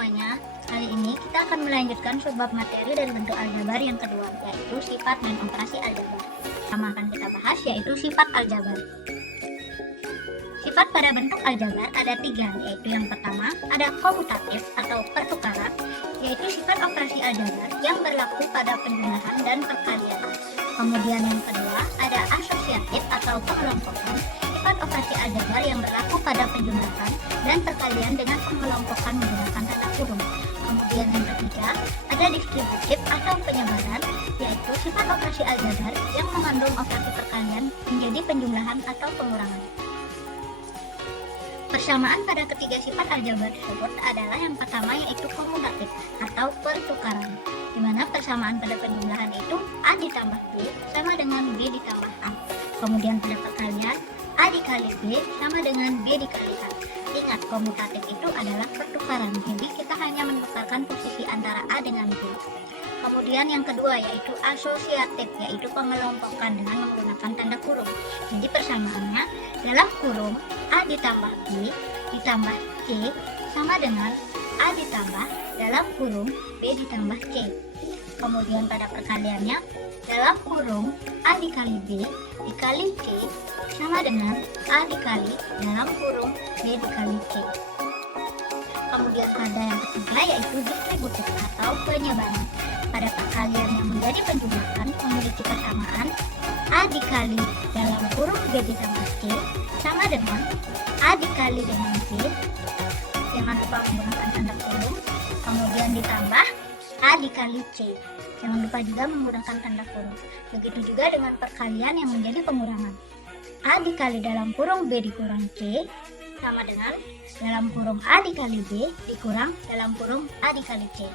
semuanya, kali ini kita akan melanjutkan subbab materi dari bentuk aljabar yang kedua, yaitu sifat dan operasi aljabar. Pertama akan kita bahas yaitu sifat aljabar. Sifat pada bentuk aljabar ada 3, yaitu yang pertama ada komutatif atau pertukaran, yaitu sifat operasi aljabar yang berlaku pada penjumlahan dan perkalian. Kemudian yang kedua ada asosiatif atau pengelompokan, sifat operasi aljabar yang berlaku pada penjumlahan dan perkalian dengan pengelompokan menggunakan tanda kurung. Kemudian yang ketiga ada distributif atau penyebaran, yaitu sifat operasi aljabar yang mengandung operasi perkalian menjadi penjumlahan atau pengurangan. Persamaan pada ketiga sifat aljabar tersebut adalah yang pertama yaitu komutatif atau pertukaran, di mana persamaan pada penjumlahan itu A ditambah B sama dengan B ditambah A. Kemudian pada perkalian A dikali B sama dengan B dikali A. Ingat, komutatif itu adalah pertukaran, jadi kita hanya menukarkan posisi antara A dengan B. Kemudian yang kedua yaitu asosiatif, yaitu pengelompokan dengan menggunakan tanda kurung. Jadi persamaannya dalam kurung A ditambah B ditambah C sama dengan A ditambah dalam kurung B ditambah C. Kemudian pada perkaliannya dalam kurung A dikali B dikali C sama dengan A dikali dalam kurung B dikali C. Kemudian ada yang ketiga yaitu distributif atau penyebaran. Pada perkalian yang menjadi penjumlahan memiliki persamaan A dikali dalam kurung B ditambah C sama dengan A dikali dengan C, jangan lupa menggunakan tanda kurung, kemudian ditambah A dikali C, jangan lupa juga menggunakan tanda kurung. Begitu juga dengan perkalian yang menjadi pengurangan, A dikali dalam kurung B dikurang C sama dengan dalam kurung A dikali B dikurang dalam kurung A dikali C.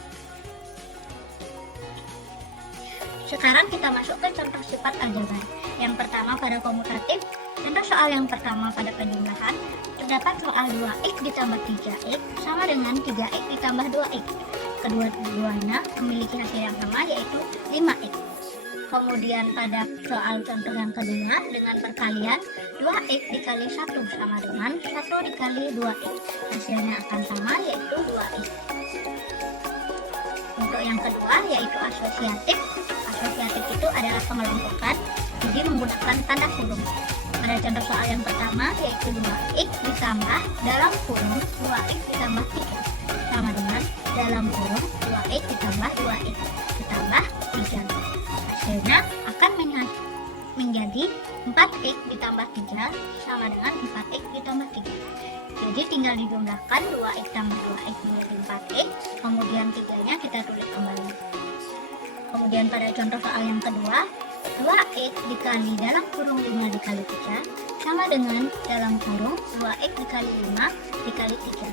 Sekarang kita masuk ke contoh sifat aljabar. Yang pertama pada komutatif, contoh soal yang pertama pada penjumlahan, terdapat soal 2x ditambah 3x sama dengan 3x ditambah 2x. Kedua-duanya memiliki hasil yang sama yaitu 5x. Kemudian pada soal contoh yang kedua dengan perkalian 2x dikali 1 sama dengan 1 dikali 2x. Hasilnya akan sama yaitu 2x. Untuk yang kedua yaitu asosiatif. Asosiatif itu adalah pengelompokan, jadi menggunakan tanda kurung. Pada contoh soal yang pertama yaitu 2x ditambah dalam kurung 2x ditambah 3 sama dengan dalam kurung 2x ditambah 2x ditambah 3. Hasilnya akan menjadi 4x ditambah 3 sama dengan 4x ditambah 3. Jadi tinggal dijumlahkan 2x tambah 2x menjadi 4x, kemudian 3-nya kita tulis kembali. Kemudian pada contoh soal yang kedua, 2x dikali dalam kurung 5 dikali 3 sama dengan dalam kurung 2x dikali 5 dikali 3.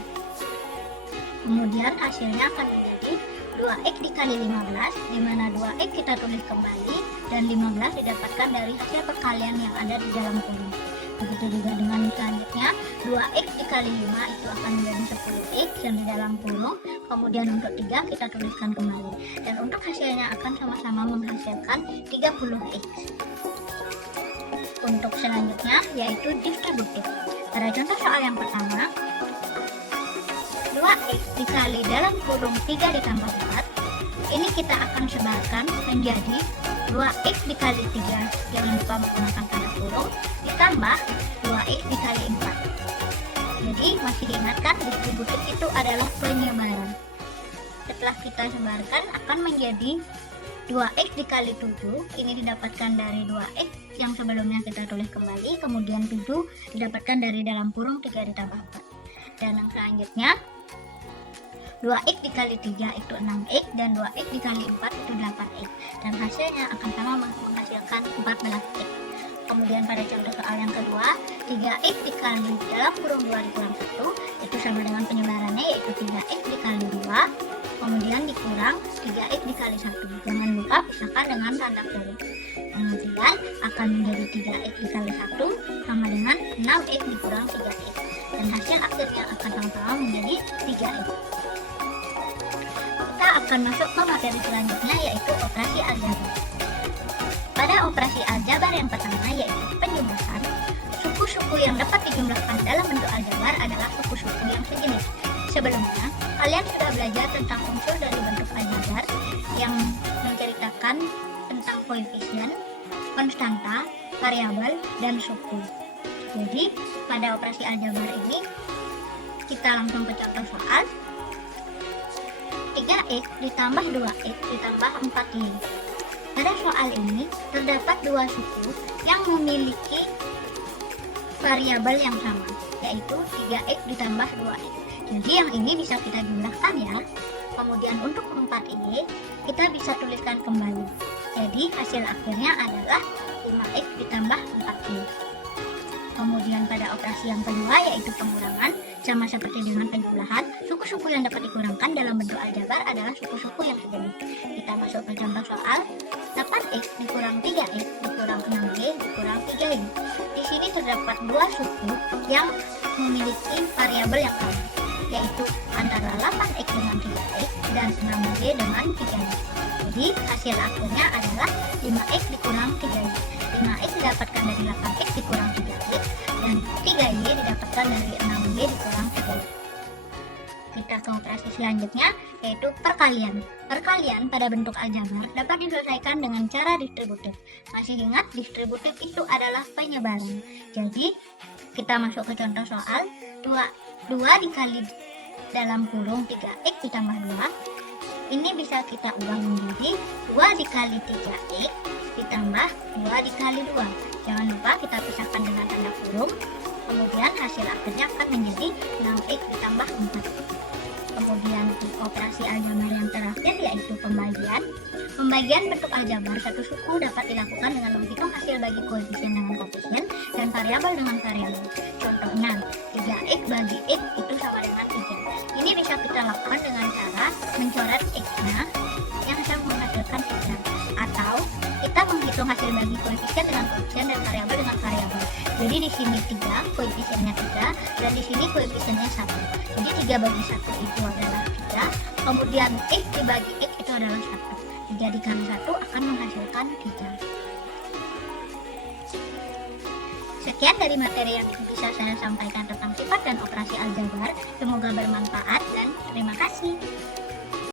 Kemudian hasilnya akan menjadi 2x dikali 15, di mana 2x kita tulis kembali dan 15 didapatkan dari hasil perkalian yang ada di dalam kurung. Begitu juga dengan selanjutnya, 2x dikali 5 itu akan menjadi 10x yang di dalam kurung. Kemudian untuk 3 kita tuliskan kembali. Dan untuk hasilnya akan sama-sama menghasilkan 30x. Untuk selanjutnya yaitu distributif. Pada contoh soal yang pertama, 2x dikali dalam kurung 3 ditambah 4. Ini kita akan sebarkan menjadi 2x dikali 3, jangan lupa menggunakan tanda kurung, ditambah 2x dikali 4. Jadi masih diingatkan distributif itu adalah penyebaran. Setelah kita sebarkan akan menjadi 2x dikali 7, ini didapatkan dari 2x yang sebelumnya kita tulis kembali, kemudian 7 didapatkan dari dalam kurung 3 ditambah 4. Dan yang selanjutnya 2x dikali 3 itu 6x dan 2x dikali 4 itu 8x, dan hasilnya akan sama menghasilkan 14x. Kemudian pada contoh soal yang kedua, 3x dikali dalam kurung 2 dikurang 1 itu sama dengan penyebarannya yaitu 3x dikali 2 kemudian dikurang 3x dikali 1. Jangan lupa pisahkan dengan tanda kurung. Kemudian akan menjadi 3x dikali 1 sama dengan 6x dikurang 3x, dan hasil akhirnya akan sama-sama menjadi 3x. Kita akan masuk ke materi selanjutnya yaitu operasi aljabar. Pada operasi aljabar yang pertama yaitu penjumlahan, suku-suku yang dapat dijumlahkan dalam bentuk aljabar adalah suku-suku yang sejenis. Sebelumnya, kalian sudah belajar tentang unsur dari bentuk aljabar yang menceritakan tentang koefisien, konstanta, variabel, dan suku. Jadi pada operasi aljabar ini kita langsung ke contoh soal. 3x ditambah 2x ditambah 4y. Pada soal ini terdapat dua suku yang memiliki variabel yang sama, yaitu 3x ditambah 2x. Jadi yang ini bisa kita jumlahkan ya. Kemudian untuk 4y kita bisa tuliskan kembali. Jadi hasil akhirnya adalah 5x ditambah 4y. Kemudian pada operasi yang kedua yaitu pengurangan, sama seperti dengan penjumlahan, suku-suku yang dapat dikurangkan dalam bentuk aljabar adalah suku-suku yang sejenis. Kita masuk ke contoh soal. 8x dikurang 3x dikurang 6y dikurang 3y. Di sini terdapat dua suku yang memiliki variabel yang sama, yaitu antara 8x dengan 3x dan 6y dengan 3y. Jadi hasil akhirnya adalah 5x dikurang 3y. 5x didapatkan dari 8x dikurang 3y dan 3y didapatkan dari 6y dikurang 3y. Kita ke operasi selanjutnya yaitu perkalian. Perkalian pada bentuk aljabar dapat diselesaikan dengan cara distributif. Masih ingat distributif itu adalah penyebaran. Jadi kita masuk ke contoh soal. 2 dikali dalam kurung 3x ditambah 2. Ini bisa kita ubah menjadi 2 dikali 3x ditambah 2 dikali 2. Jangan lupa kita pisahkan dengan tanda kurung. Kemudian hasil akhirnya akan menjadi 6x ditambah 4. Kemudian operasi aljabar yang terakhir yaitu pembagian. Pembagian bentuk aljabar satu suku dapat dilakukan dengan menghitung hasil bagi koefisien dengan koefisien dan variabel dengan variabel. Contohnya 3x bagi x itu sama dengan 3. Ini bisa kita lakukan dengan cara mencoret x-nya yang akan menghasilkan 3, atau kita menghitung hasil bagi koefisien dengan koefisien dan variabel dengan variabel. Jadi di sini 3, koefisiennya 3, dan di sini koefisiennya 1. Jadi 3 bagi 1 itu adalah 3, kemudian x dibagi x itu adalah 1. 3 dikali 1 akan menghasilkan 3. Sekian dari materi yang bisa saya sampaikan tentang sifat dan operasi aljabar. Semoga bermanfaat dan terima kasih.